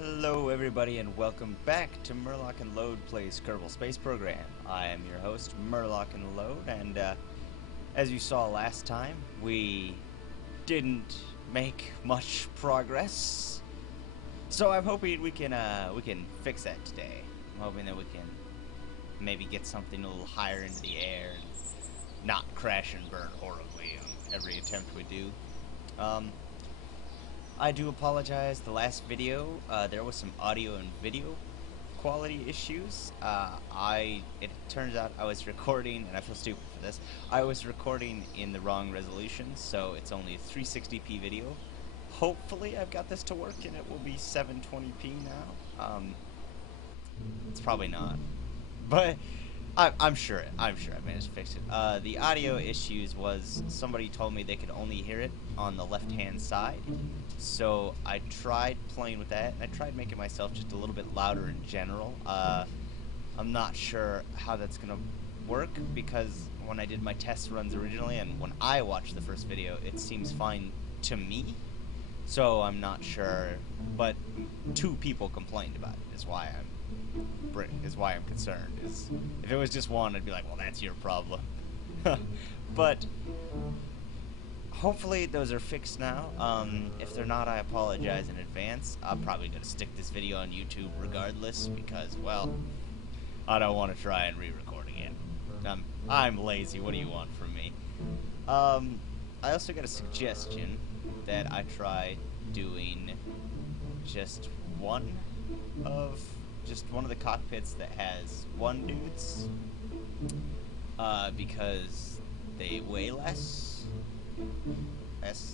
Hello everybody and welcome back to MurlocNLoad Plays Kerbal Space Program. I am your host, MurlocNLoad, and as you saw last time, we didn't make much progress. So I'm hoping we can fix that today. I'm hoping that we can maybe get something a little higher into the air and not crash and burn horribly on every attempt we do. I do apologize. The last video, there was some audio and video quality issues. It turns out I was recording, and I feel stupid for this, I was recording in the wrong resolution, so it's only a 360p video. Hopefully I've got this to work and it will be 720p now. It's probably not, but I'm sure I managed to fix it. The audio issues was somebody told me they could only hear it on the left-hand side, so I tried playing with that, and I tried making myself just a little bit louder in general. I'm not sure how that's gonna work, because when I did my test runs originally, and when I watched the first video, it seems fine to me, so I'm not sure, but 2 people complained about it, is why I'm concerned. If it was just one, I'd be like, well, that's your problem. But hopefully those are fixed now. If they're not, I apologize in advance. I'm probably gonna stick this video on YouTube regardless, because, well, I don't want to try and re-record again. I'm lazy. What do you want from me? I also got a suggestion that I try doing just one of the cockpits that has 1 dudes, because they weigh less.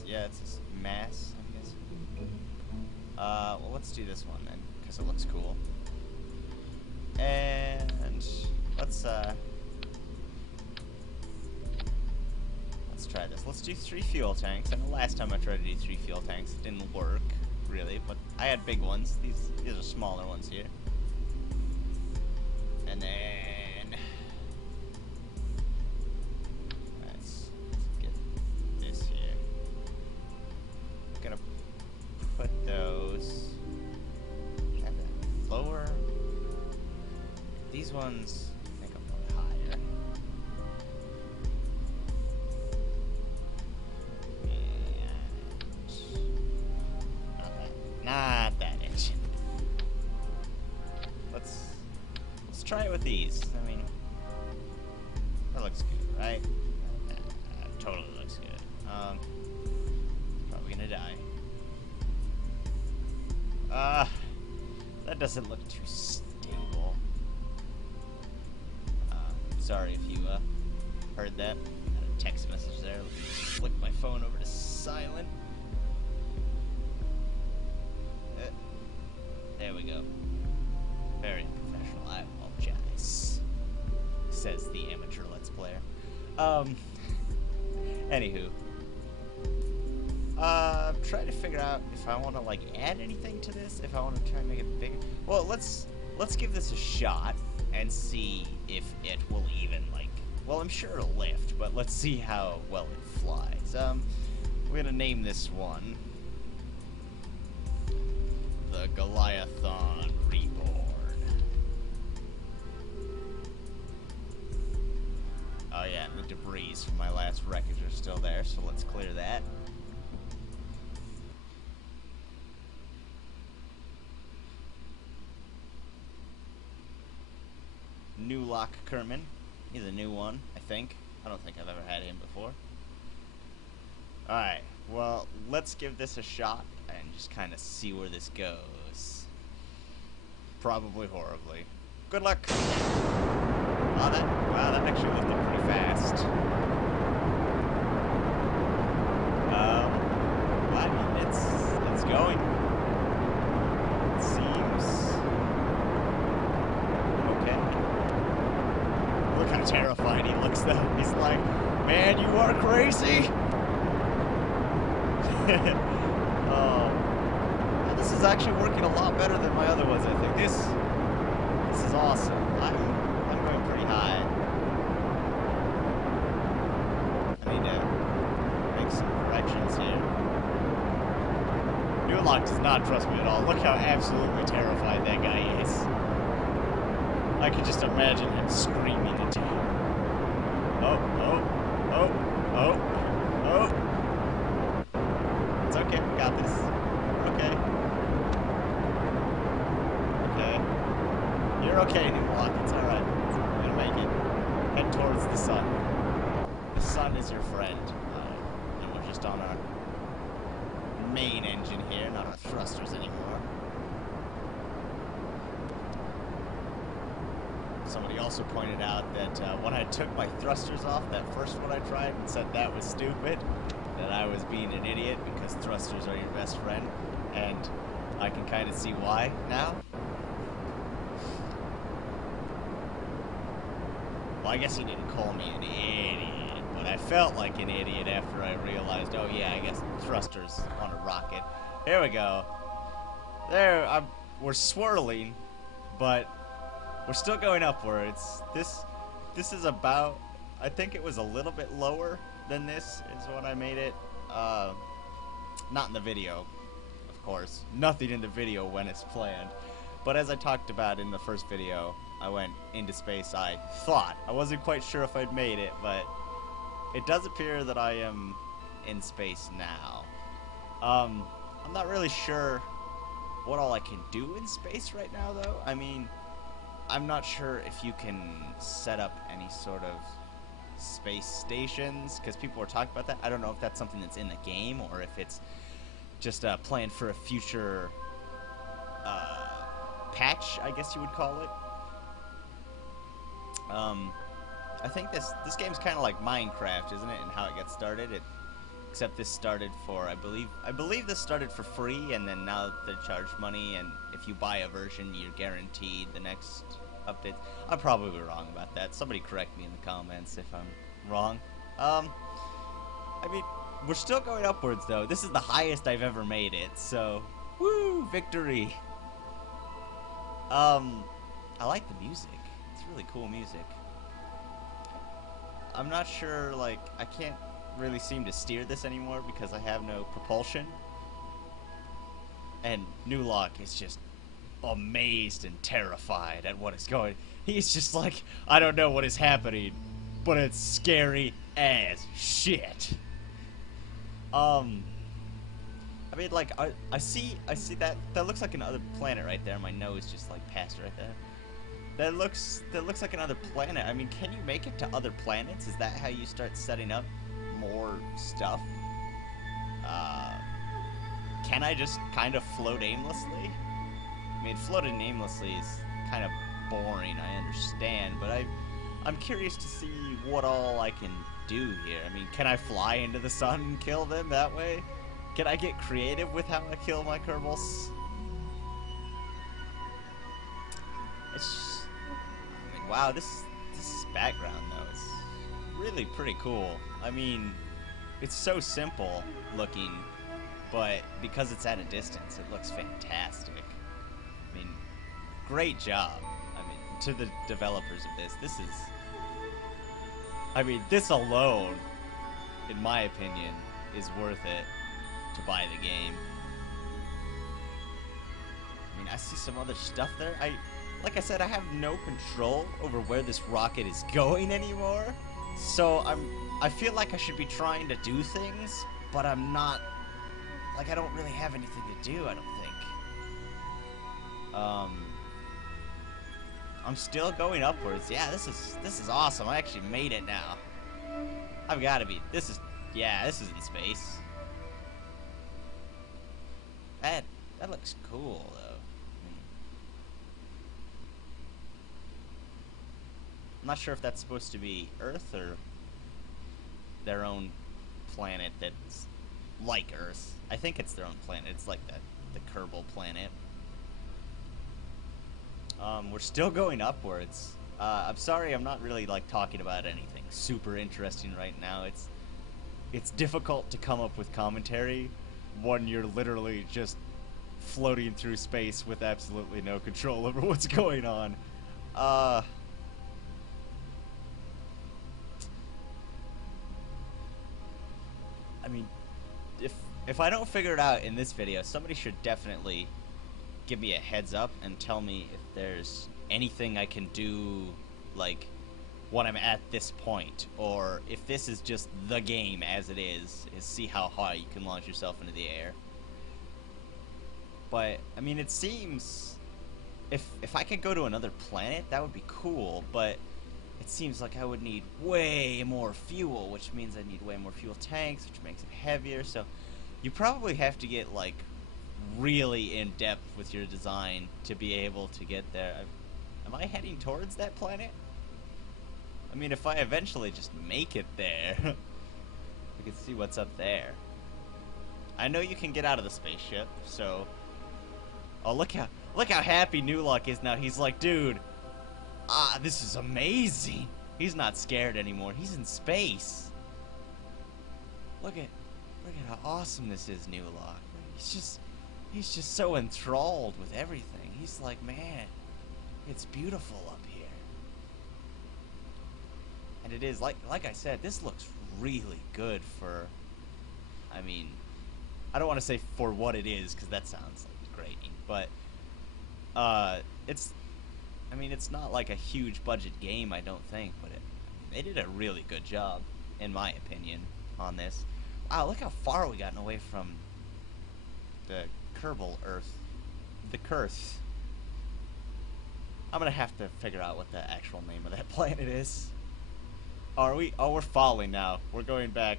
Yeah, it's just mass, I guess. Well, let's do this one then, because it looks cool. And let's try this. Let's do 3 fuel tanks. And the last time I tried to do 3 fuel tanks, it didn't work really, but I had big ones. These are smaller ones here. And then let's get this here. I'm gonna put those. Have that lower. These ones, I think I'm going higher. And not that inch. Let's try it with these. I mean, that looks good, right? That totally looks good. Probably gonna die. That doesn't look too stable. Sorry if you heard that. I had a text message there. Let me flick my phone over to silent. There we go. Very professional. I apologize, says the amateur Let's Player. Anywho. Try to figure out if I want to, like, add anything to this, if I want to try and make it bigger. Well, let's give this a shot and see if it will even, like, well, I'm sure it'll lift, but let's see how well it flies. We're gonna name this one the Goliathon Reborn. Oh yeah, and the debris from my last wreckage are still there, so let's clear that. New Lock Kerman. He's a new one, I think. I don't think I've ever had him before. Alright, well, let's give this a shot and just kind of see where this goes. Probably horribly. Good luck! Wow, that actually lifted pretty fast. But it's going. It seems okay. Look how terrified he looks though. He's like, man, you are crazy! Well, this is actually working a lot better than my other ones, I think. This is awesome. I'm going pretty high. I need to make some corrections here. Murloc does not trust me at all. Look how absolutely terrified that guy is. I could just imagine him screaming into you. Oh, oh, oh, oh, oh. It's okay, we got this. Okay. Okay. You're okay, Murloc. It's alright. You're gonna make it. Head towards the sun. The sun is your friend. And we're just on our main engine here, not our thrusters anymore. Somebody also pointed out that when I took my thrusters off, that first one I tried, and said that was stupid, that I was being an idiot because thrusters are your best friend, and I can kind of see why now. Well, I guess he didn't call me an idiot, but I felt like an idiot after I realized, oh yeah, I guess thrusters on a rocket. Here we go. There, we're swirling, but we're still going upwards. This is about, I think it was a little bit lower than this is when I made it. Not in the video, of course. Nothing in the video when it's planned. But as I talked about in the first video, I went into space, I thought. I wasn't quite sure if I'd made it, but it does appear that I am in space now. I'm not really sure what all I can do in space right now, though. I mean, I'm not sure if you can set up any sort of space stations, because people were talking about that. I don't know if that's something that's in the game, or if it's just planned for a future patch, I guess you would call it. I think this game's kind of like Minecraft, isn't it? And how it got started. Except this started for, I believe this started for free, and then now they charge money. And if you buy a version, you're guaranteed the next updates. I'm probably wrong about that. Somebody correct me in the comments if I'm wrong. I mean, we're still going upwards though. This is the highest I've ever made it. So, woo, victory. I like the music. It's really cool music. I'm not sure, like, I can't really seem to steer this anymore because I have no propulsion. And Murloc is just amazed and terrified at what is going. He's just like, I don't know what is happening, but it's scary as shit. I mean, like, I see that looks like another planet right there. My nose just like passed right there. That looks like another planet. I mean, can you make it to other planets? Is that how you start setting up more stuff? Can I just kind of float aimlessly? I mean, floating aimlessly is kind of boring, I understand, but I'm curious to see what all I can do here. I mean, can I fly into the sun and kill them that way? Can I get creative with how I kill my Kerbals? It's, I mean, wow, this background though is really pretty cool. I mean, it's so simple looking, but because it's at a distance, it looks fantastic. I mean, great job. I mean, to the developers of this is, I mean, this alone, in my opinion, is worth it to buy the game. I mean, I see some other stuff there. Like I said, I have no control over where this rocket is going anymore. So I feel like I should be trying to do things, but I'm not, like, I don't really have anything to do, I don't think. I'm still going upwards. Yeah, this is awesome. I actually made it now. I've got to be. This is in space. That looks cool though. I mean, I'm not sure if that's supposed to be Earth or their own planet that's like Earth. I think it's their own planet. It's like the Kerbal planet. We're still going upwards. I'm sorry, I'm not really like talking about anything super interesting right now. It's difficult to come up with commentary when you're literally just floating through space with absolutely no control over what's going on. I mean, if I don't figure it out in this video, somebody should definitely give me a heads up and tell me if there's anything I can do, like, when I'm at this point, or if this is just the game as it is see how high you can launch yourself into the air. But, I mean, it seems, if I could go to another planet, that would be cool, but it seems like I would need way more fuel, which means I need way more fuel tanks, which makes it heavier, so you probably have to get, like, really in-depth with your design to be able to get there. Am I heading towards that planet? I mean, if I eventually just make it there, we can see what's up there. I know you can get out of the spaceship, so... Oh, look how happy Newlock is now. He's like, dude, this is amazing. He's not scared anymore. He's in space. Look at how awesome this is, Newlock. He's just so enthralled with everything. He's like, man, it's beautiful up here. And it is, like I said, this looks really good for, I mean, I don't want to say for what it is, because that sounds like degrading, but I mean, it's not like a huge budget game, I don't think, but they did a really good job, in my opinion, on this. Wow, look how far we gotten away from the Kerbal Earth. The Curse. I'm gonna have to figure out what the actual name of that planet is. Are we? Oh, we're falling now. We're going back.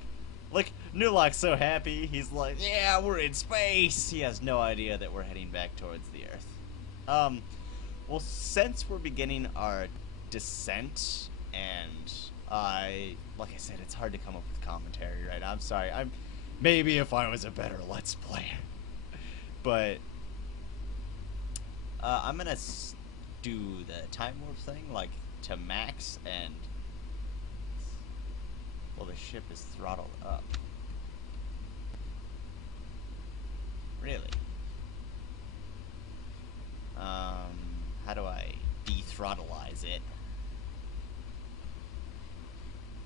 Look, Newlock's so happy. He's like, yeah, we're in space. He has no idea that we're heading back towards the Earth. Well, since we're beginning our descent, and like I said, it's hard to come up with commentary right now. I'm sorry. Maybe if I was a better Let's Player. But I'm gonna do the time warp thing, like, to max, and well, the ship is throttled up. Really? How do I de-throttleize it?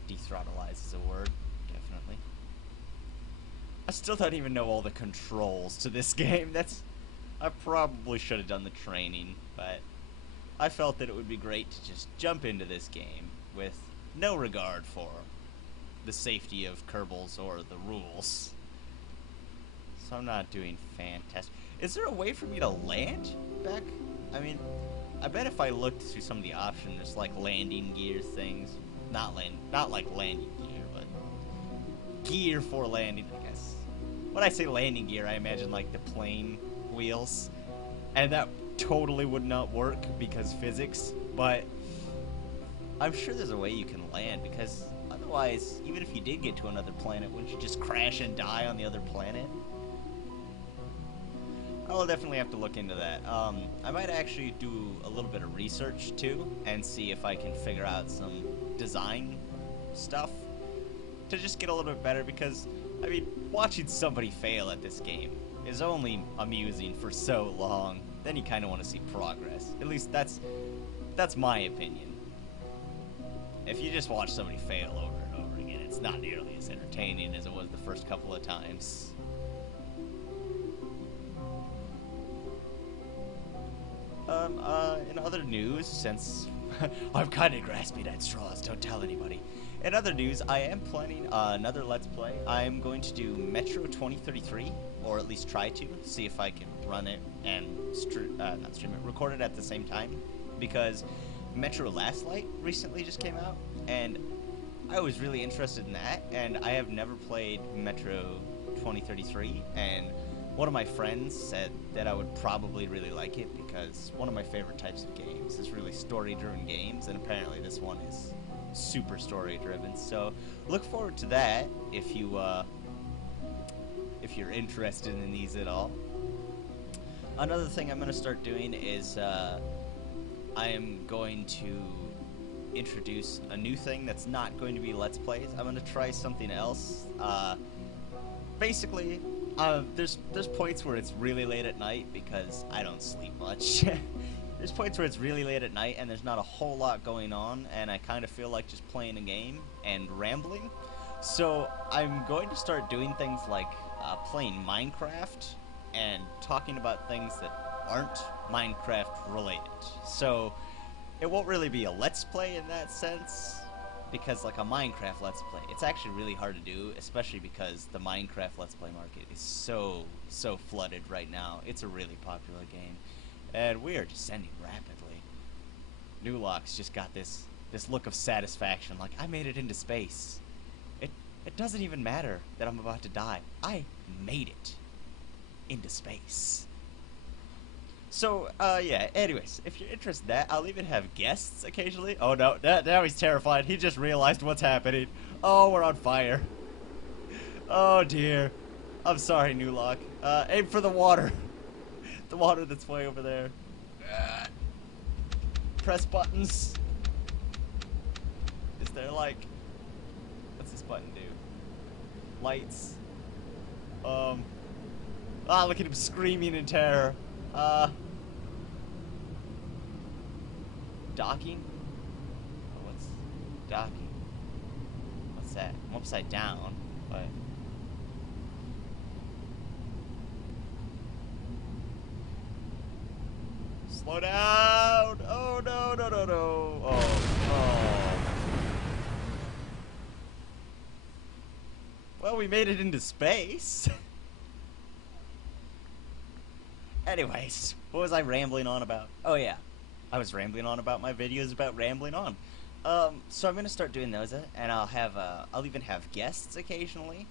De-throttleize is a word, definitely. I still don't even know all the controls to this game. I probably should have done the training, but I felt that it would be great to just jump into this game with no regard for the safety of Kerbals or the rules. So I'm not doing fantastic. Is there a way for me to land back? I mean, I bet if I looked through some of the options, there's like landing gear things. Not like landing gear, but gear for landing, I guess. When I say landing gear, I imagine like the plane wheels. And that totally would not work because physics, but I'm sure there's a way you can land, because otherwise, even if you did get to another planet, wouldn't you just crash and die on the other planet? I'll definitely have to look into that. I might actually do a little bit of research too, and see if I can figure out some design stuff to just get a little bit better, because, I mean, watching somebody fail at this game is only amusing for so long. Then you kind of want to see progress. At least that's my opinion. If you just watch somebody fail over and over again, it's not nearly as entertaining as it was the first couple of times. In other news, since I'm kind of grasping at straws, don't tell anybody. In other news, I am planning another Let's Play. I'm going to do Metro 2033, or at least try to, see if I can run it and record it at the same time, because Metro Last Light recently just came out, and I was really interested in that, and I have never played Metro 2033, and one of my friends said that I would probably really like it, because one of my favorite types of games is really story-driven games, and apparently this one is super story-driven. So look forward to that if you're interested in these at all. Another thing I'm going to start doing is I am going to introduce a new thing that's not going to be Let's Plays. I'm going to try something else. Basically, there's points where it's really late at night, because I don't sleep much. There's points where it's really late at night and there's not a whole lot going on, and I kind of feel like just playing a game and rambling. So I'm going to start doing things like playing Minecraft and talking about things that aren't Minecraft related. So it won't really be a Let's Play in that sense, because like a Minecraft Let's Play, it's actually really hard to do, especially because the Minecraft Let's Play market is so flooded right now. It's a really popular game, and we are descending rapidly. Newlock's just got this look of satisfaction, like I made it into space. It doesn't even matter that I'm about to die. I made it into space. So, yeah, anyways, if you're interested in that, I'll even have guests occasionally. Oh, no, now he's terrified. He just realized what's happening. Oh, we're on fire. Oh, dear. I'm sorry, Newlock. Aim for the water. The water that's way over there. Press buttons. Is there, like... What's this button do? Lights. Look at him screaming in terror. Docking? Oh, what's docking? What's that? I'm upside down, but... Slow down! Oh, no. Oh. Well, we made it into space. Anyways, what was I rambling on about? Oh yeah, I was rambling on about my videos about rambling on. So I'm gonna start doing those, and I'll even have guests occasionally,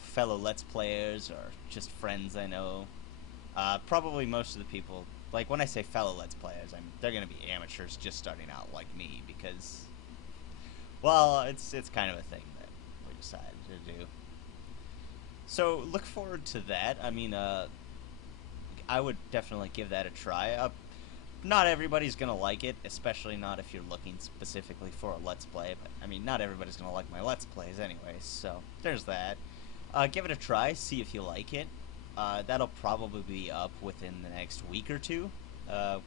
fellow Let's Players or just friends I know. Probably most of the people, like when I say fellow Let's Players, they're gonna be amateurs just starting out like me because, well, it's kind of a thing that we decided to do. So look forward to that. I mean, I would definitely give that a try. Not everybody's gonna like it, especially not if you're looking specifically for a Let's Play, but I mean, not everybody's gonna like my Let's Plays anyway, so there's that. Give it a try, see if you like it. That'll probably be up within the next week or two. We're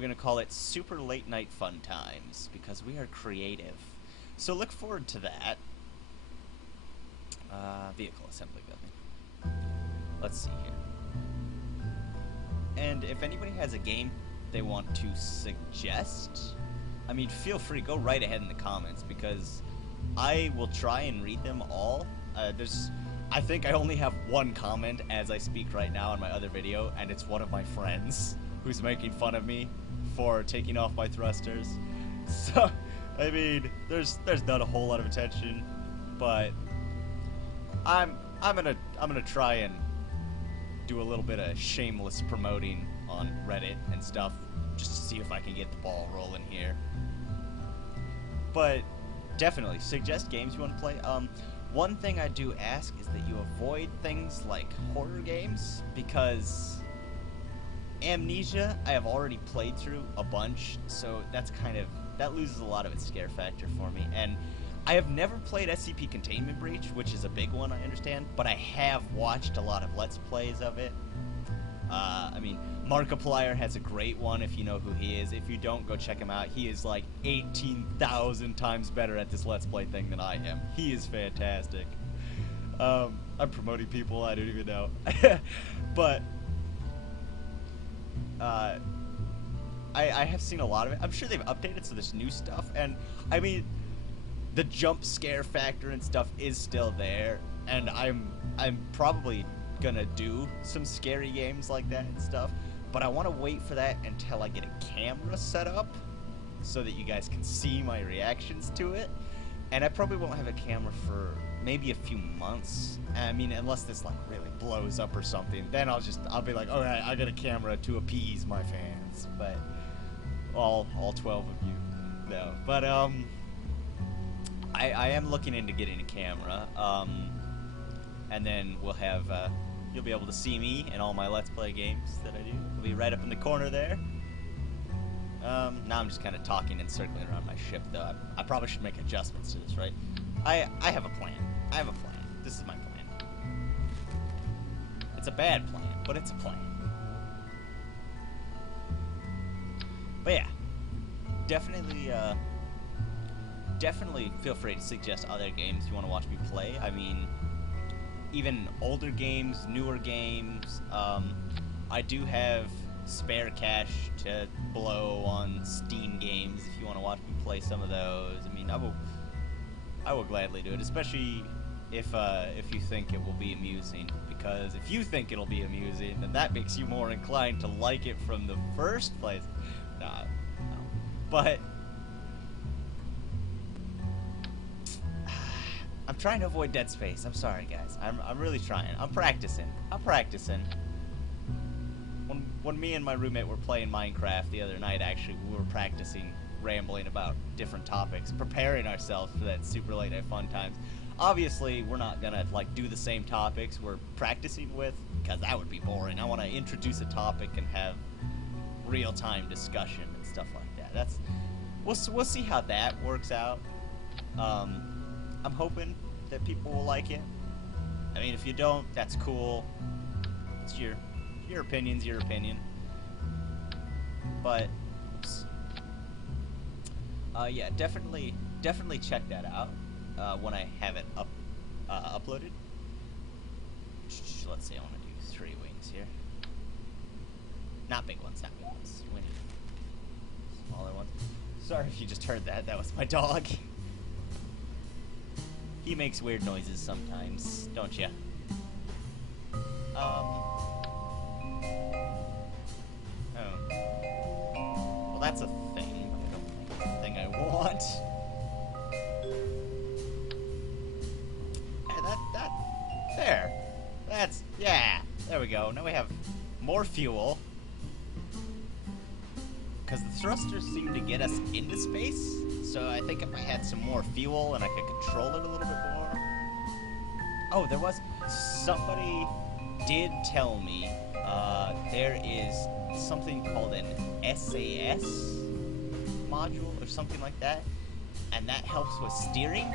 gonna call it Super Late Night Fun Times, because we are creative. So look forward to that. Vehicle assembly building. Let's see here. And if anybody has a game they want to suggest, I mean, feel free, go right ahead in the comments, because I will try and read them all. I think I only have one comment as I speak right now on my other video, and it's one of my friends who's making fun of me for taking off my thrusters. So, I mean, there's not a whole lot of attention, but I'm gonna try and do a little bit of shameless promoting on Reddit and stuff, just to see if I can get the ball rolling here. But definitely suggest games you want to play. One thing I do ask is that you avoid things like horror games, because Amnesia I have already played through a bunch, so that loses a lot of its scare factor for me. And I have never played SCP Containment Breach, which is a big one, I understand, but I have watched a lot of Let's Plays of it. I mean, Markiplier has a great one if you know who he is. If you don't, go check him out. He is like 18,000 times better at this Let's Play thing than I am. He is fantastic. I'm promoting people I don't even know. But I have seen a lot of it. I'm sure they've updated, so there's new stuff, and I mean, the jump scare factor and stuff is still there, and I'm probably gonna do some scary games like that and stuff, but I want to wait for that until I get a camera set up so that you guys can see my reactions to it. And I probably won't have a camera for maybe a few months. I mean, unless this like really blows up or something, then I'll be like, alright, I got a camera to appease my fans. But all 12 of you, no. But I am looking into getting a camera, and then we'll have, you'll be able to see me in all my Let's Play games that I do. It'll be right up in the corner there. Now I'm just kind of talking and circling around my ship, though. I probably should make adjustments to this, right? I have a plan. I have a plan. This is my plan. It's a bad plan, but it's a plan. But yeah, definitely feel free to suggest other games you want to watch me play. I mean, even older games, newer games. I do have spare cash to blow on Steam games if you want to watch me play some of those. I mean, I will gladly do it, especially if you think it will be amusing. Because if you think it'll be amusing, then that makes you more inclined to like it from the first place. Nah, no. But I'm trying to avoid Dead Space. I'm sorry, guys. I'm really trying. I'm practicing. When me and my roommate were playing Minecraft the other night, actually, we were practicing rambling about different topics, preparing ourselves for that super late night fun times. Obviously, we're not gonna like do the same topics we're practicing with, because that would be boring. I want to introduce a topic and have real-time discussion and stuff like that. We'll see how that works out. I'm hoping that people will like it. I mean, if you don't, that's cool. It's your opinion's your opinion. But yeah, definitely check that out when I have it uploaded. Let's see, I want to do 3 wings here. Not big ones. We need smaller ones. Sorry if you just heard that. That was my dog. He makes weird noises sometimes, don't ya? Oh. Well, that's a thing, but I don't think it's the thing I want. Hey, there. Yeah, there we go. Now we have more fuel. Because the thrusters seem to get us into space. So I think if I had some more fuel and I could control it a little bit more. Oh, there was somebody did tell me there is something called an SAS module or something like that, and that helps with steering.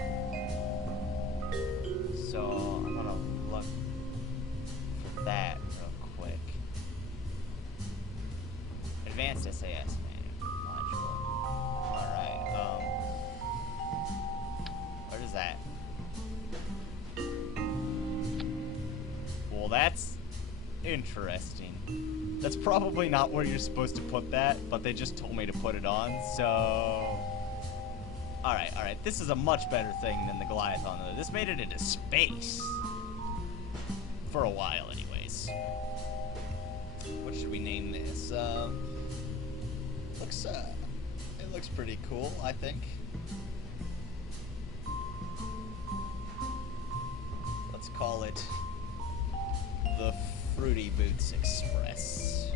So I'm gonna look for that real quick. Advanced SAS module. All right. What is that? Well, that's interesting. That's probably not where you're supposed to put that, but they just told me to put it on, so... Alright, this is a much better thing than the Goliathon, though. This made it into space. For a while, anyways. What should we name this? It looks pretty cool, I think. Let's call it the Fruity Boots Express.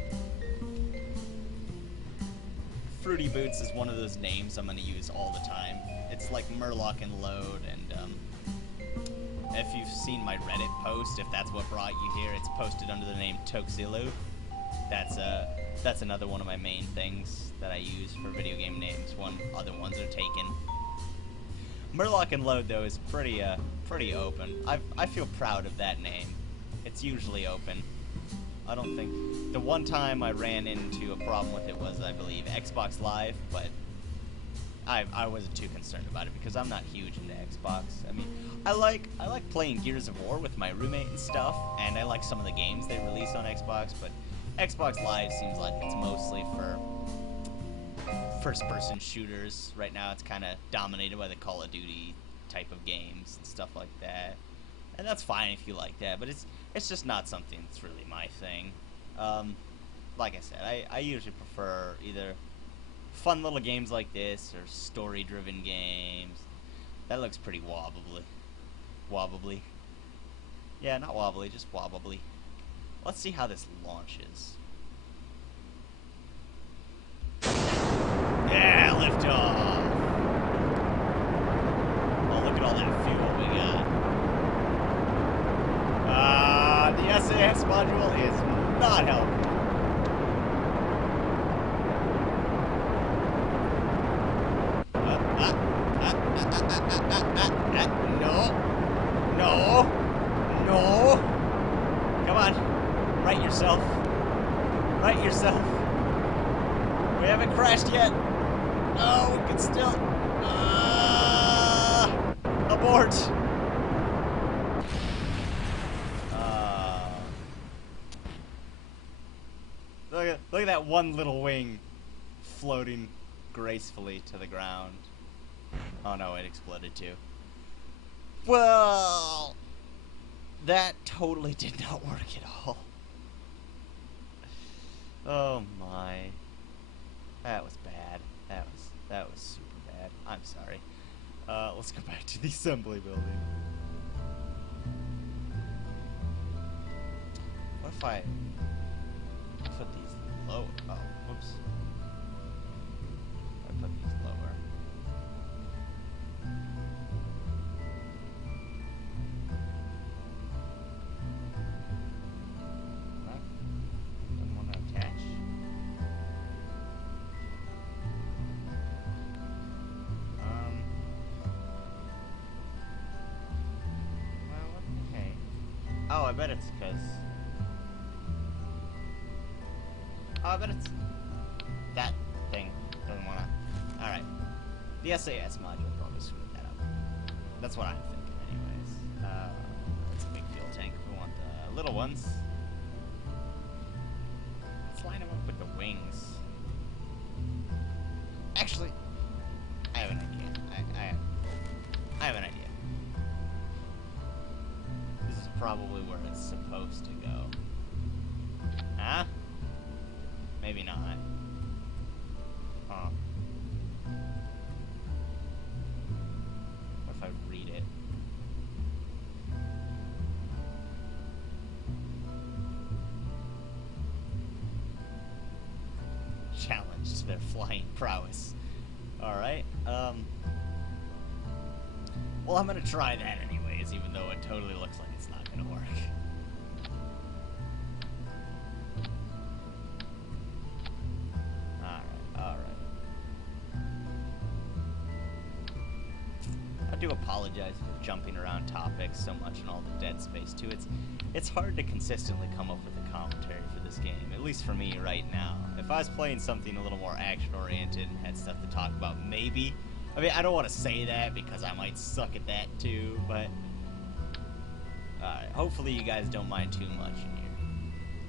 Fruity Boots is one of those names I'm going to use all the time. It's like MurlocNLoad, and if you've seen my Reddit post, if that's what brought you here, it's posted under the name Toxilu. That's another one of my main things that I use for video game names when other ones are taken. MurlocNLoad, though, is pretty open. I feel proud of that name. It's usually open. I don't think... The one time I ran into a problem with it was, I believe, Xbox Live, but I wasn't too concerned about it because I'm not huge into Xbox. I mean, I like playing Gears of War with my roommate and stuff, and I like some of the games they release on Xbox, but Xbox Live seems like it's mostly for first-person shooters. Right now it's kind of dominated by the Call of Duty type of games and stuff like that. And that's fine if you like that, but it's just not something that's really my thing. Like I said, I usually prefer either fun little games like this or story-driven games. That looks pretty wobbly. Wobbly. Yeah, not wobbly, just wobbly. Let's see how this launches. Yeah, lift off. Oh, look at all that fuel we got. The SAS module is not helping. No. Come on. Right yourself. Right yourself. We haven't crashed yet. Oh, we can still... abort. Look at that one little wing floating gracefully to the ground. Oh no, it exploded too. Well, that totally did not work at all. Oh my. That was bad. That was super bad. I'm sorry. Let's go back to the assembly building. What if I put these low? Oh, whoops. I put these lower. That doesn't want to attach. Well, okay. Oh, I bet it's because. Oh, I bet it's that thing doesn't want to. All right, the SAS module probably screwed that up. That's what I'm thinking, anyways. That's a big fuel tank. We want the little ones. Let's line them up with the wings. Actually, I have an idea. I have an idea. This is probably where it's supposed to go. Huh? Maybe not. Huh. What if I read it? Challenged their flying prowess. Alright, well, I'm gonna try that anyways, even though it totally looks like it's not gonna work. I do apologize for jumping around topics so much and all the dead space too. It's hard to consistently come up with a commentary for this game, at least for me right now. If I was playing something a little more action-oriented and had stuff to talk about, maybe. I mean, I don't want to say that because I might suck at that too, but hopefully you guys don't mind too much in here.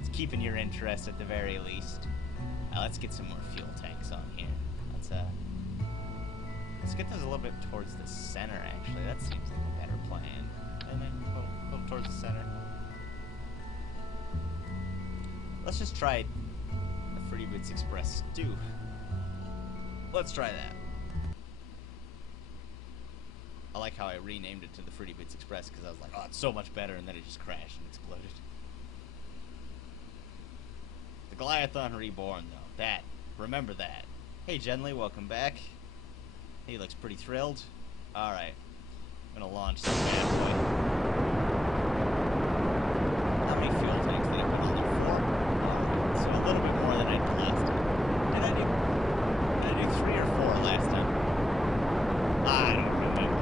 It's keeping your interest at the very least. Let's get some more fuel tanks on here. Let's get those a little bit towards the center, actually. That seems like a better plan. And then a little towards the center. Let's just try the Fruity Boots Express stew. Let's try that. I like how I renamed it to the Fruity Boots Express because I was like, oh, it's so much better, and then it just crashed and exploded. The Goliathon Reborn, though. Remember that. Hey, Genly, welcome back. He looks pretty thrilled. Alright. I'm gonna launch this bad boy. How many fuel tanks did I put on there? 4? So a little bit more than I did last time. Did I do 3 or 4 last time? I don't remember.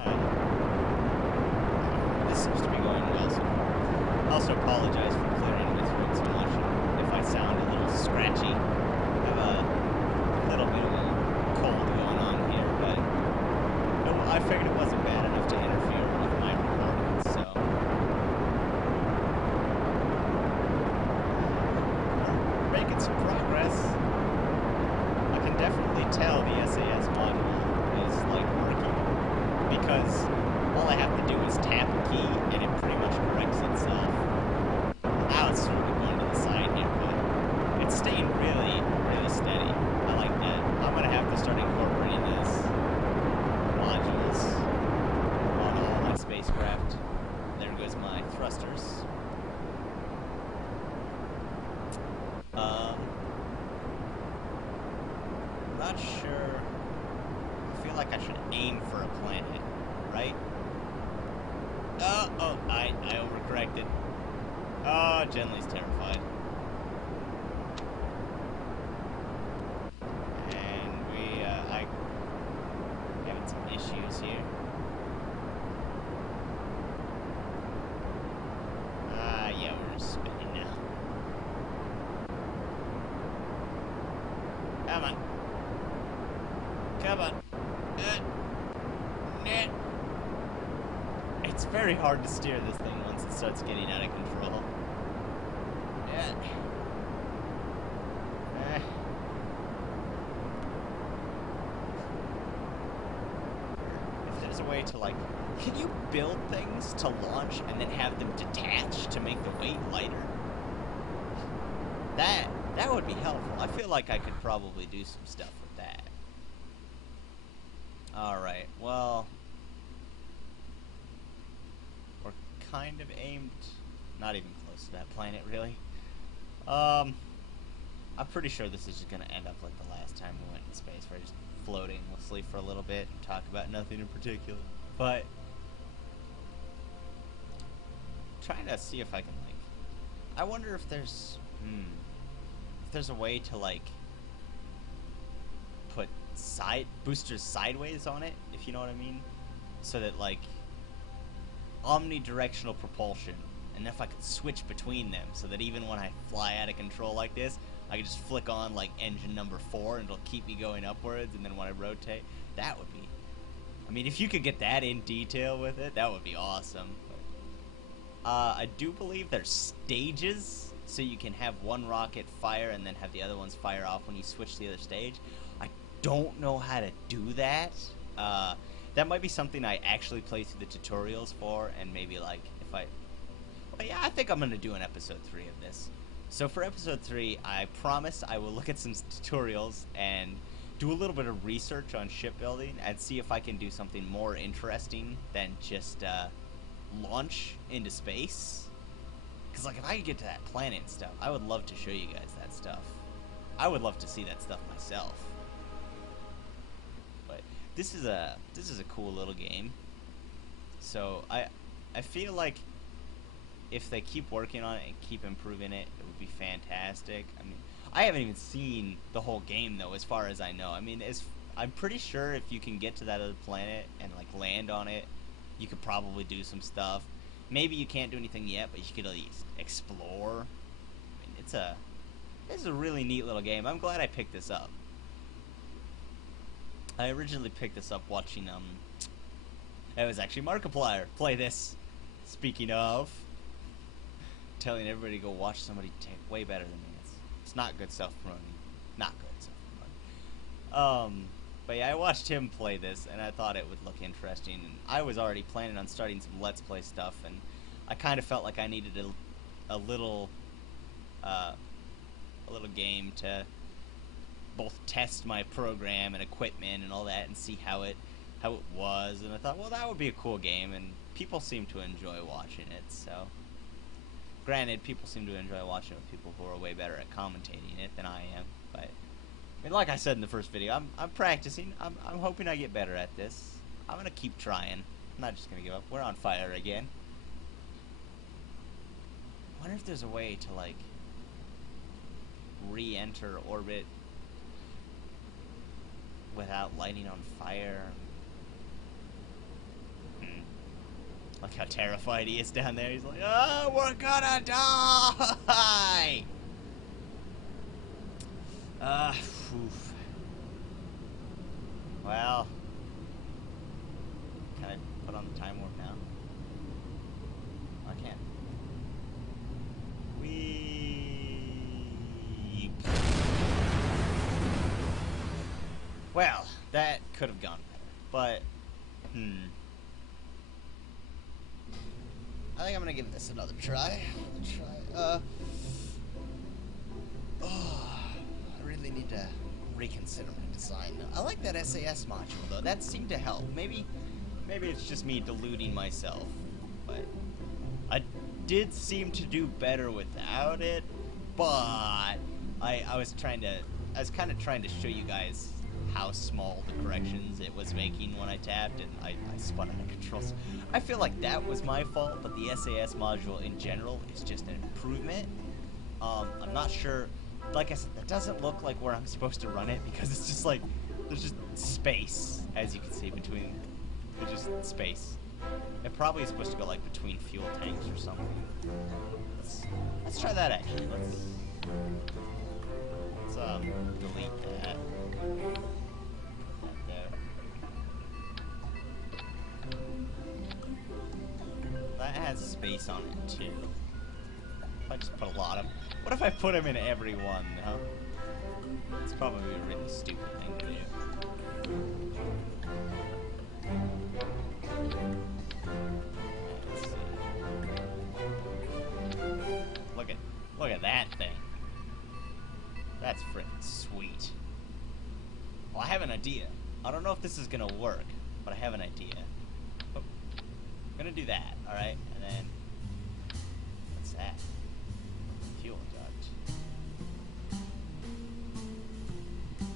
Alright. This seems to be going well so far. I also apologize for clearing my throat so much. If I sound a little scratchy. A little bit of a cold going on here, but I figured it wasn't bad enough to interfere with my recording, so we're making some progress. I can definitely tell the SAS module is like working because all I have to do is tap a key and it pretty much corrects itself. Now it's sort of going to the side here, but it's staying really steady. I like that. I'm gonna have to start incorporating this modules on all my spacecraft. There goes my thrusters. I'm not sure. I feel like I should aim for a planet, right? Oh, I overcorrected. Oh, Genly's terrified. Issues here. Yeah, we're just spinning now. Come on. Come on. It's very hard to steer this thing once it starts getting out of control. Yeah. If there's a way to, like, can you build things to launch and then have them detach to make the weight lighter? That would be helpful. I feel like I could probably do some stuff with that. Alright, well, we're kind of aimed, not even close to that planet, really. I'm pretty sure this is just going to end up like the last time we went into space, where we're just floating mostly for a little bit and talk about nothing in particular. But trying to see if I can, like, I wonder if there's a way to, like, put boosters sideways on it, if you know what I mean, so that, like, omnidirectional propulsion, and if I could switch between them so that even when I fly out of control like this, I could just flick on, like, engine number 4 and it'll keep me going upwards, and then when I rotate, that would be, I mean, if you could get that in detail with it, that would be awesome. I do believe there's stages, so you can have one rocket fire and then have the other ones fire off when you switch to the other stage. I don't know how to do that. That might be something I actually play through the tutorials for, and maybe, like, if I... Well, yeah, I think I'm going to do an episode 3 of this. So for episode 3, I promise I will look at some tutorials and do a little bit of research on shipbuilding and see if I can do something more interesting than just launch into space. Because, like, if I could get to that planet and stuff, I would love to show you guys that stuff. I would love to see that stuff myself. But this is a cool little game. So I feel like if they keep working on it and keep improving it, it would be fantastic. I mean, I haven't even seen the whole game, though, as far as I know. I mean, I'm pretty sure if you can get to that other planet and, like, land on it, you could probably do some stuff. Maybe you can't do anything yet, but you could at least explore. I mean, this is a really neat little game. I'm glad I picked this up. I originally picked this up watching, it was actually Markiplier play this. Speaking of, telling everybody to go watch somebody take way better than me. It's not good self-promoting. Not good self-promoting. But yeah, I watched him play this, and I thought it would look interesting. And I was already planning on starting some Let's Play stuff, and I kind of felt like I needed a little game to both test my program and equipment and all that, and see how it was. And I thought, well, that would be a cool game, and people seem to enjoy watching it. So, granted, people seem to enjoy watching it with people who are way better at commentating it than I am, but. I mean, like I said in the first video, I'm practicing. I'm hoping I get better at this. I'm gonna keep trying. I'm not just gonna give up. We're on fire again. I wonder if there's a way to, like, re-enter orbit without lighting on fire. Look how terrified he is down there. He's like, oh, we're gonna die! Oof. Well, can I put on the time warp now? I can't. Well, that could have gone better, but I think I'm gonna give this another try. I really need to reconsider my design. I like that SAS module, though. That seemed to help. Maybe it's just me deluding myself, but I did seem to do better without it. But I was kind of trying to show you guys how small the corrections it was making when I tapped, and I spun out of control. I feel like that was my fault, but the SAS module in general is just an improvement. I'm not sure. Like I said, that doesn't look like where I'm supposed to run it, because it's just like, there's just space, as you can see, between, there's just space. It probably is supposed to go, like, between fuel tanks or something. Let's try that, actually. Let's delete that. Put that there. That has space on it too. If I just put a lot of... What if I put them in every one, huh? It's probably a really stupid thing to do. Let's see. Look at that thing. That's freaking sweet. Well, I have an idea. I don't know if this is gonna work, but I have an idea. Oh, I'm gonna do that, alright? And then... What's that? Fuel duct.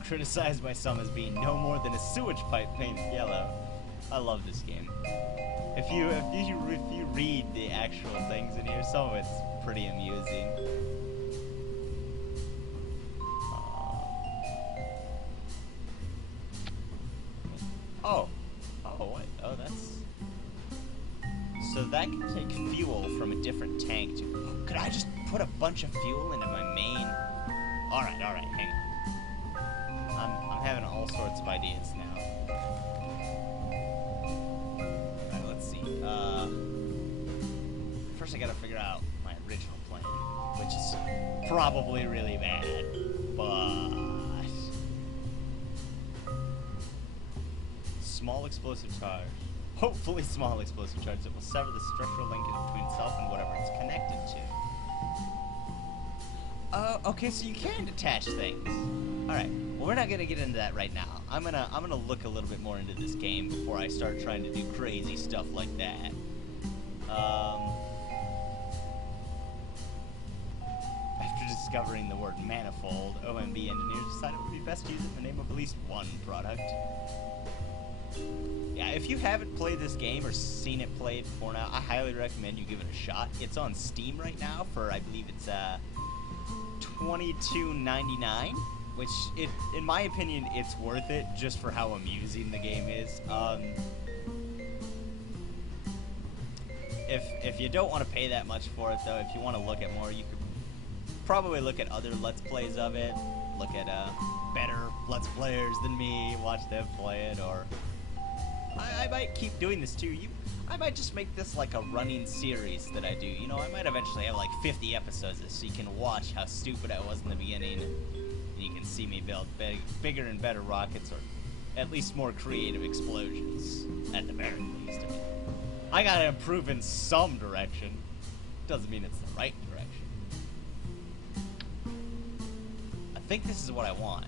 Criticized by some as being no more than a sewage pipe painted yellow. I love this game. If you read the actual things in here, some of it's pretty amusing. Oh, what? Oh, that's... So that can take fuel from a different tank too. Could I just put a bunch of fuel into my main... Alright, hang on. I'm having all sorts of ideas now. Alright, let's see. First I gotta figure out my original plan, which is probably really bad, but... Small explosive charge. Hopefully small explosive charge that will sever the structural linkage between itself and whatever it's connected to. Okay, so you can detach things. Alright, well we're not gonna get into that right now. I'm gonna look a little bit more into this game before I start trying to do crazy stuff like that. After discovering the word manifold, OMB engineers decided it would be best to use it in the name of at least one product. Yeah, if you haven't played this game or seen it played before now, I highly recommend you give it a shot. It's on Steam right now for, I believe it's $22.99, which, in my opinion, it's worth it just for how amusing the game is. If you don't want to pay that much for it, though, if you want to look at more, you could probably look at other Let's Plays of it, look at better Let's Players than me, watch them play it, or... I might keep doing this too. I might just make this like a running series that I do. You know, I might eventually have like 50 episodes of this so you can watch how stupid I was in the beginning, and you can see me build bigger and better rockets, or at least more creative explosions, at the very least. I mean, I gotta improve in some direction. Doesn't mean it's the right direction. I think this is what I want.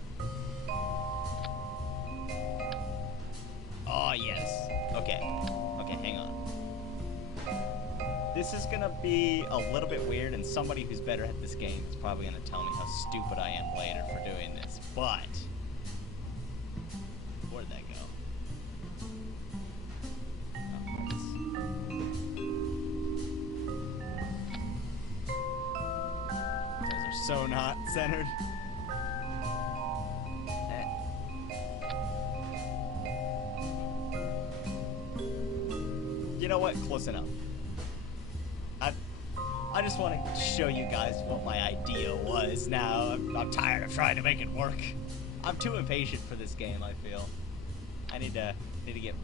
Oh, yes. Okay, hang on. This is gonna be a little bit weird, and somebody who's better at this game is probably gonna tell me how stupid I am later for doing this, but... Where'd that go? Those are so not centered. You know what? Close enough. I just want to show you guys what my idea was now. I'm tired of trying to make it work. I'm too impatient for this game, I feel. I need to get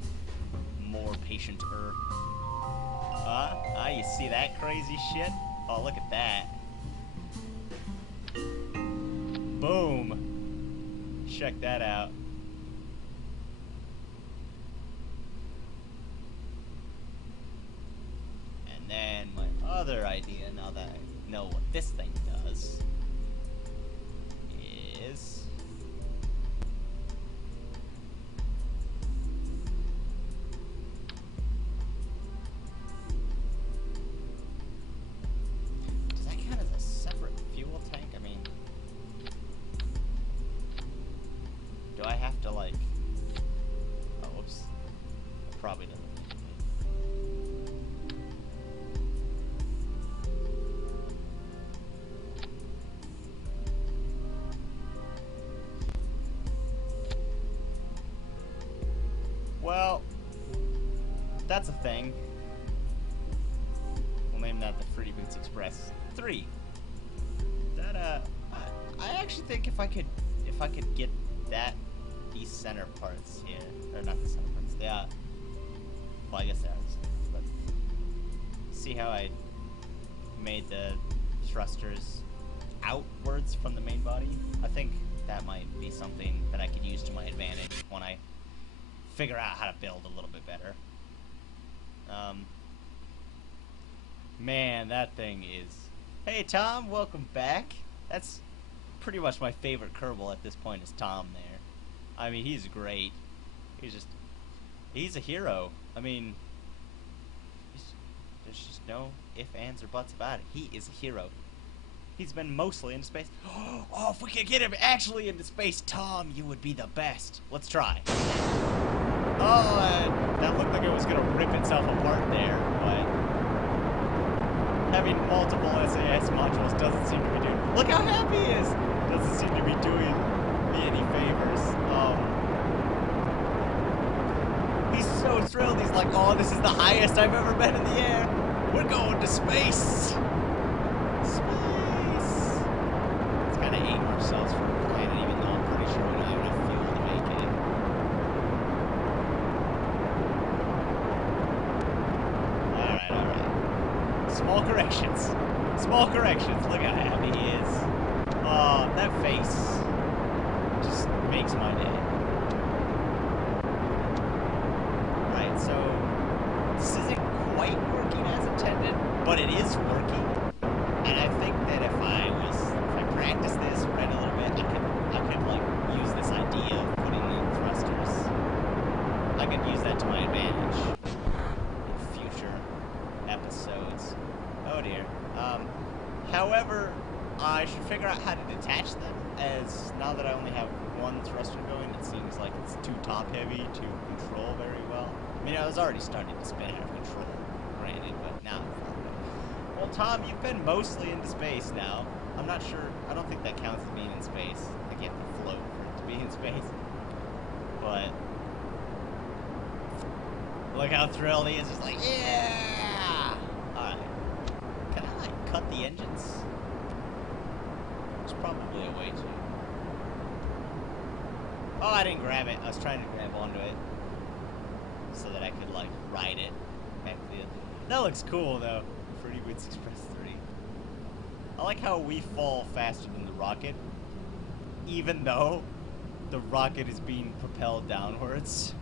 more patient-er. You see that crazy shit? Oh, look at that. Boom. Check that out. And then my other idea, now that I know what this thing does, is... Does that count as a separate fuel tank? I mean... Do I have to, like... Oh, whoops. Probably doesn't. Well, that's a thing. We'll name that the Fruity Boots Express 3. That I actually think if I could get these center parts here, or not the center parts, well, I guess they are the center, but see how I made the thrusters outwards from the main body? I think that might be something that I could use to my advantage when I figure out how to build a little bit better. Man, that thing is... Hey, Tom, welcome back. That's pretty much my favorite Kerbal at this point is Tom there. I mean, he's great. He's a hero. I mean, there's just no ifs, ands, or buts about it. He is a hero. He's been mostly into space. Oh, if we could get him actually into space, Tom, you would be the best. Let's try. Oh, that looked like it was going to rip itself apart there, but having multiple SAS modules doesn't seem to be doing... Look how happy he is! Doesn't seem to be doing me any favors. He's so thrilled. He's like, oh, this is the highest I've ever been in the air. We're going to space. Let's kind of aim ourselves for a planet, even though I'm pretty sure we don't have enough fuel to make it. Alright. Small corrections. Small corrections. Look how happy he is. Oh, that face just makes my day. Right, so this isn't quite working as intended, but it is working. And I think that if I practice this, read a little bit, I could like use this idea of putting in thrusters. I could use that to my advantage in future episodes. Oh dear. However, I should figure out how to detach them, as now that I only have one thruster going, it seems like it's too top-heavy to control very well. I mean, I was already starting to spin out of control, granted, but now I'm far away. Well, Tom, you've been mostly into space now. I'm not sure, I don't think that counts as being in space. Like, you have to float for it to be in space. But, look how thrilled he is, just like, yeah! Alright. Can I, like, cut the engines? There's probably a way to. Oh, I didn't grab it. I was trying to grab onto it so that I could, like, ride it back to the other. That looks cool, though. Pretty Wits Express 3. I like how we fall faster than the rocket, even though the rocket is being propelled downwards.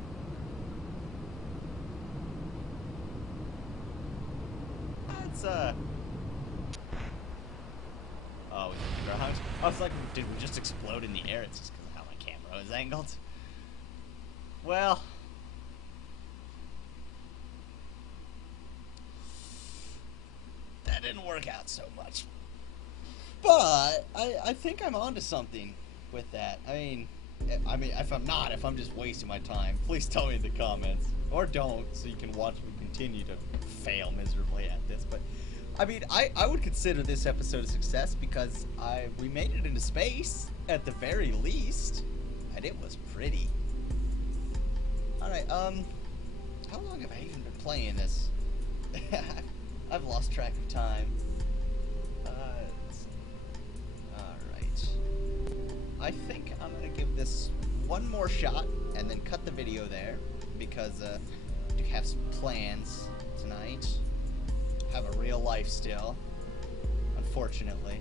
That's, oh, we hit the ground. I was like, did we just explode in the air? It's just because of how my camera is angled. Well, that didn't work out so much. But I think I'm onto something with that. I mean, if I'm not, if I'm just wasting my time, please tell me in the comments. Or don't, so you can watch me continue to fail miserably at this. But I mean, I would consider this episode a success because we made it into space at the very least, and it was pretty. All right, how long have I even been playing this? I've lost track of time. All right, I think I'm gonna give this one more shot and then cut the video there because I do have some plans tonight. Have a real life still, unfortunately.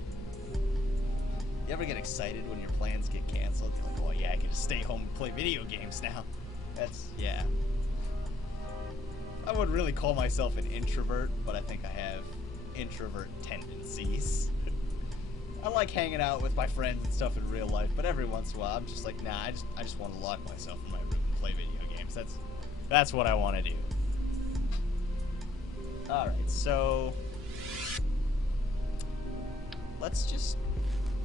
You ever get excited when your plans get canceled? You're like, oh yeah, I get to stay home and play video games now. That's, yeah. I wouldn't really call myself an introvert, but I think I have introvert tendencies. I like hanging out with my friends and stuff in real life, but every once in a while I'm just like, nah, I just want to lock myself in my room and play video games. That's what I want to do. Alright, so let's just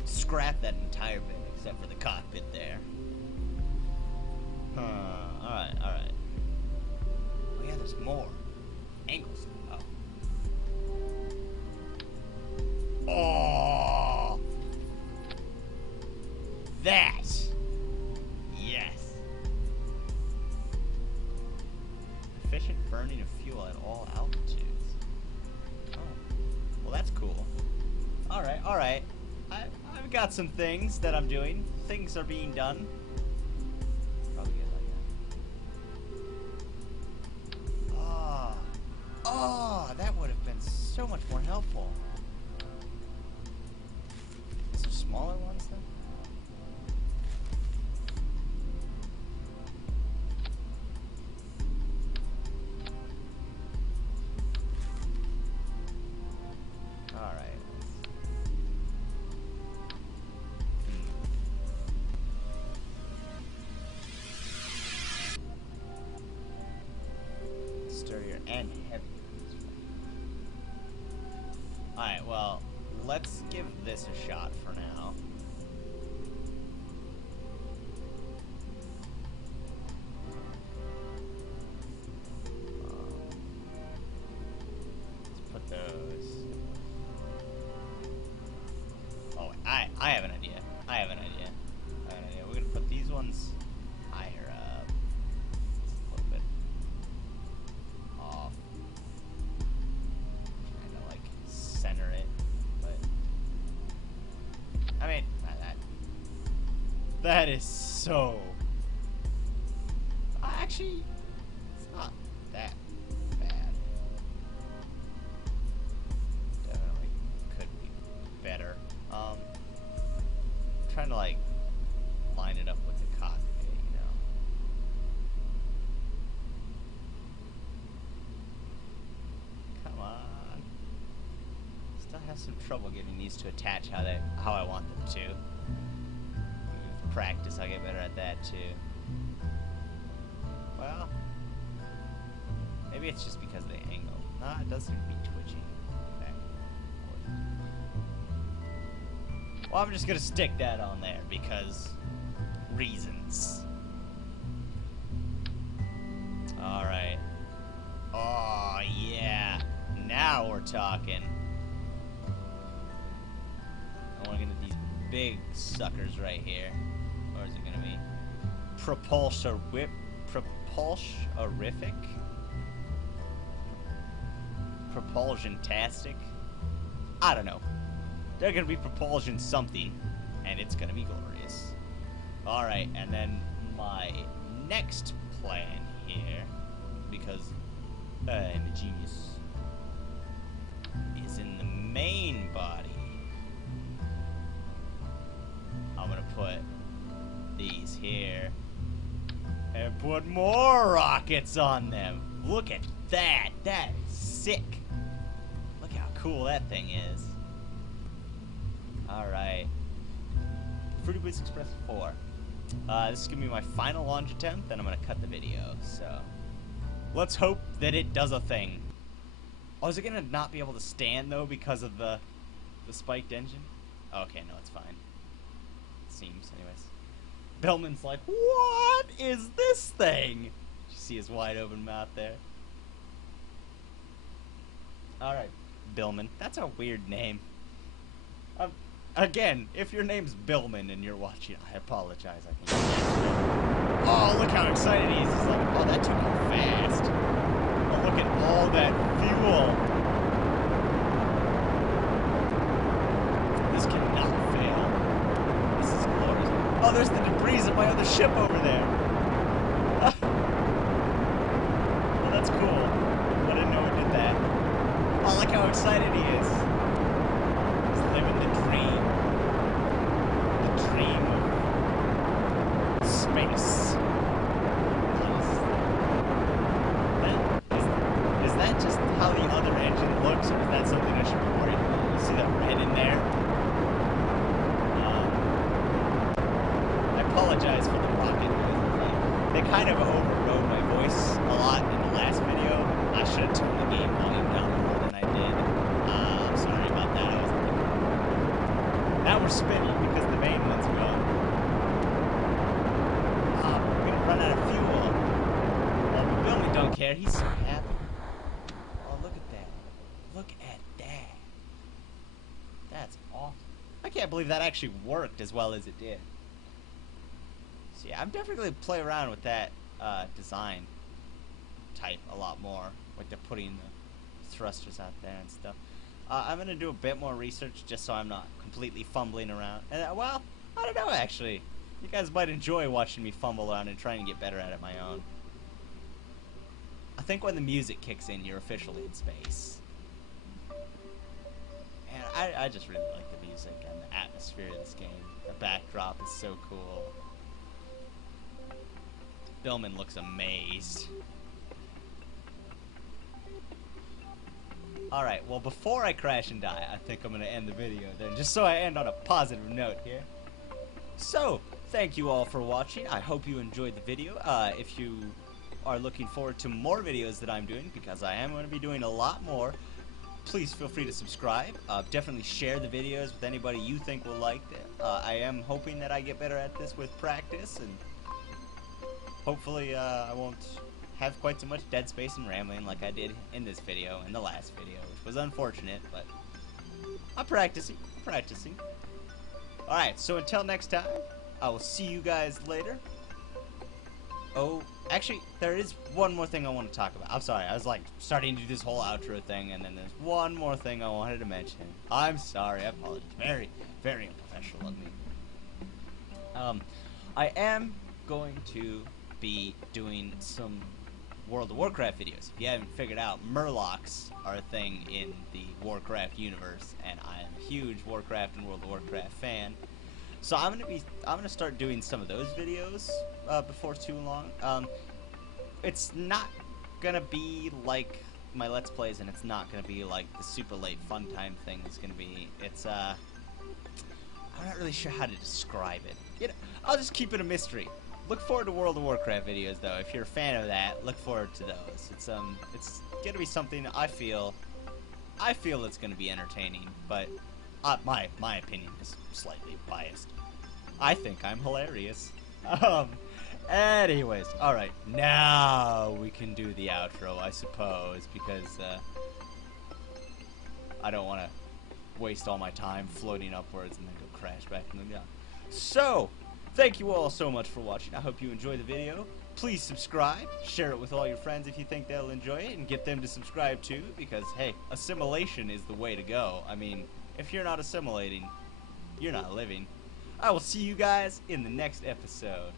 scrap that entire bit except for the cockpit there. Alright. Oh yeah, there's more. Angles. Oh! That! Yes! Efficient burning of fuel at all altitudes. Well, that's cool. Alright. I've got some things that I'm doing. Things are being done. Probably get like that. Oh, that would have been Alright, well, let's give this a shot for now. Let's put those. Oh, I have an idea. I have an idea. We're gonna put these ones higher up. A little bit off. Trying to like center it, but I mean that is so. Actually, it's not that bad. Definitely could be better. Trying to like line it up with the cockpit, you know. Come on. Still have some trouble getting these to attach how I want them to. With practice, I'll get better at that too. Well, maybe it's just because of the angle. Nah, it does seem to be twitching back and forth. Well, I'm just gonna stick that on there because reasons. Alright. Oh, yeah. Now we're talking. I want to get these big suckers right here. Or is it gonna be? Propulsorific? Propulsion-tastic? I don't know. They're gonna be propulsion something, and it's gonna be glorious. Alright, and then my next plan here, because I'm a genius, is in the main body. I'm gonna put these here and put more rockets on them. Look at that. That is sick. Look how cool that thing is. Alright. Fruity Bliss Express 4. This is going to be my final launch attempt, then I'm going to cut the video, so let's hope that it does a thing. Oh, is it going to not be able to stand, though, because of the spiked engine? Okay, no, it's fine. It seems, anyways. Billman's like, what is this thing? Did you see his wide open mouth there? Alright, Billman. That's a weird name. Again, if your name's Billman and you're watching, I apologize. I can't. Oh, look how excited he is. He's like, oh, that took him fast. Oh, look at all that fuel. This cannot fail. This is glorious. Oh, there's the debris of my other ship over there. Well, that's cool. I didn't know it did that. Oh, look how excited he is. He's living the dream. The dream of space. Is that just how the other engine looks, or is that something I should be worried about? You see that red in there? I apologize for the rocket noise. They kind of overrode my voice a lot in the last video. I should have turned the game volume down more than I did. I'm sorry about that. Now we're spinning because the main one's going. We're gonna run out of fuel. Oh, but Billy don't care. He's so happy. Oh, look at that. Look at that. That's awesome. I can't believe that actually worked as well as it did. So yeah, I'm definitely gonna play around with that design type a lot more. Like they're putting the thrusters out there and stuff. I'm gonna do a bit more research just so I'm not completely fumbling around. And well, I don't know actually. You guys might enjoy watching me fumble around and trying to get better at it my own. I think when the music kicks in, you're officially in space. And I just really like the music and the atmosphere of this game. The backdrop is so cool. Billman looks amazed. Alright, well before I crash and die, I think I'm going to end the video then, just so I end on a positive note here. So, thank you all for watching. I hope you enjoyed the video. If you are looking forward to more videos that I'm doing, because I am going to be doing a lot more, please feel free to subscribe. Definitely share the videos with anybody you think will like it. I am hoping that I get better at this with practice, and hopefully I won't have quite so much dead space and rambling like I did in this video, in the last video, which was unfortunate, but I'm practicing. Alright, so until next time, I will see you guys later. Oh, actually, there is one more thing I want to talk about. I'm sorry, I was like starting to do this whole outro thing, and then there's one more thing I wanted to mention. I'm sorry, I apologize. Very, very unprofessional of me. I am going to be doing some World of Warcraft videos. If you haven't figured out, Murlocs are a thing in the Warcraft universe, and I am a huge Warcraft and World of Warcraft fan. So I'm gonna start doing some of those videos before too long. It's not gonna be like my Let's Plays, and it's not gonna be like the super late fun time thing. It's gonna be, I'm not really sure how to describe it. You know, I'll just keep it a mystery. Look forward to World of Warcraft videos, though. If you're a fan of that, look forward to those. It's gonna be something I feel it's gonna be entertaining, but my opinion is slightly biased. I think I'm hilarious. Anyways, alright, now we can do the outro, I suppose, because I don't want to waste all my time floating upwards and then go crash back in the ground. So, thank you all so much for watching. I hope you enjoyed the video. Please subscribe, share it with all your friends if you think they'll enjoy it, and get them to subscribe too, because, hey, assimilation is the way to go. I mean, if you're not assimilating, you're not living. I will see you guys in the next episode.